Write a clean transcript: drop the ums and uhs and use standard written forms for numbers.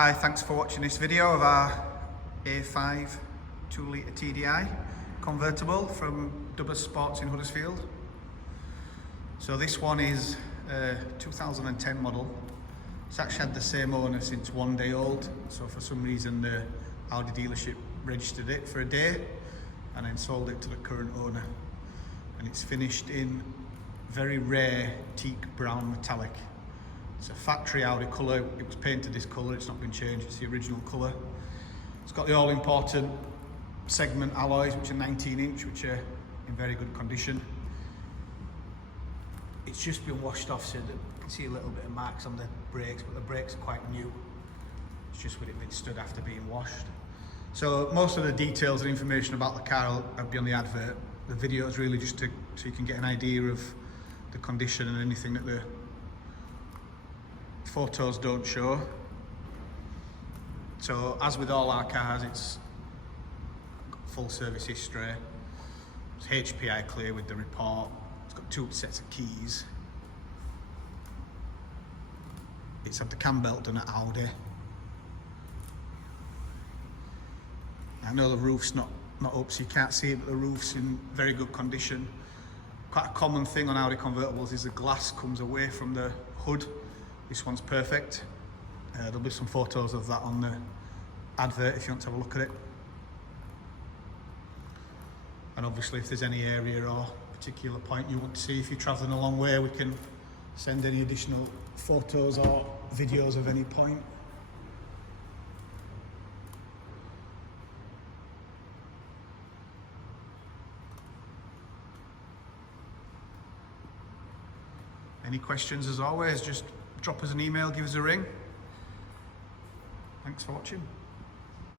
Hi, thanks for watching this video of our A5 2-litre TDI convertible from Dubber Sports in Huddersfield. So this one is a 2010 model. It's actually had the same owner since 1 day old. So for some reason the Audi dealership registered it for a day and then sold it to the current owner. And it's finished in very rare teak brown metallic. It's a factory Audi colour. It was painted this colour, it's not been changed, it's the original colour. It's got the all important segment alloys, which are 19-inch, which are in very good condition. It's just been washed off, so you can see a little bit of marks on the brakes, but the brakes are quite new. It's just with it been stood after being washed. So most of the details and information about the car will be on the advert. The video is really just so you can get an idea of the condition and anything that the photos don't show. So as with all our cars, it's got full service history. It's HPI clear with the report. It's got 2 sets of keys. It's had the cambelt done at Audi. I know the roof's not up, so you can't see it, but the roof's in very good condition. Quite a common thing on Audi convertibles is the glass comes away from the hood. This one's perfect. There'll be some photos of that on the advert if you want to have a look at it. And obviously if there's any area or particular point you want to see, if you're travelling a long way, we can send any additional photos or videos of any point. Any questions, as always, just drop us an email, give us a ring. Thanks for watching.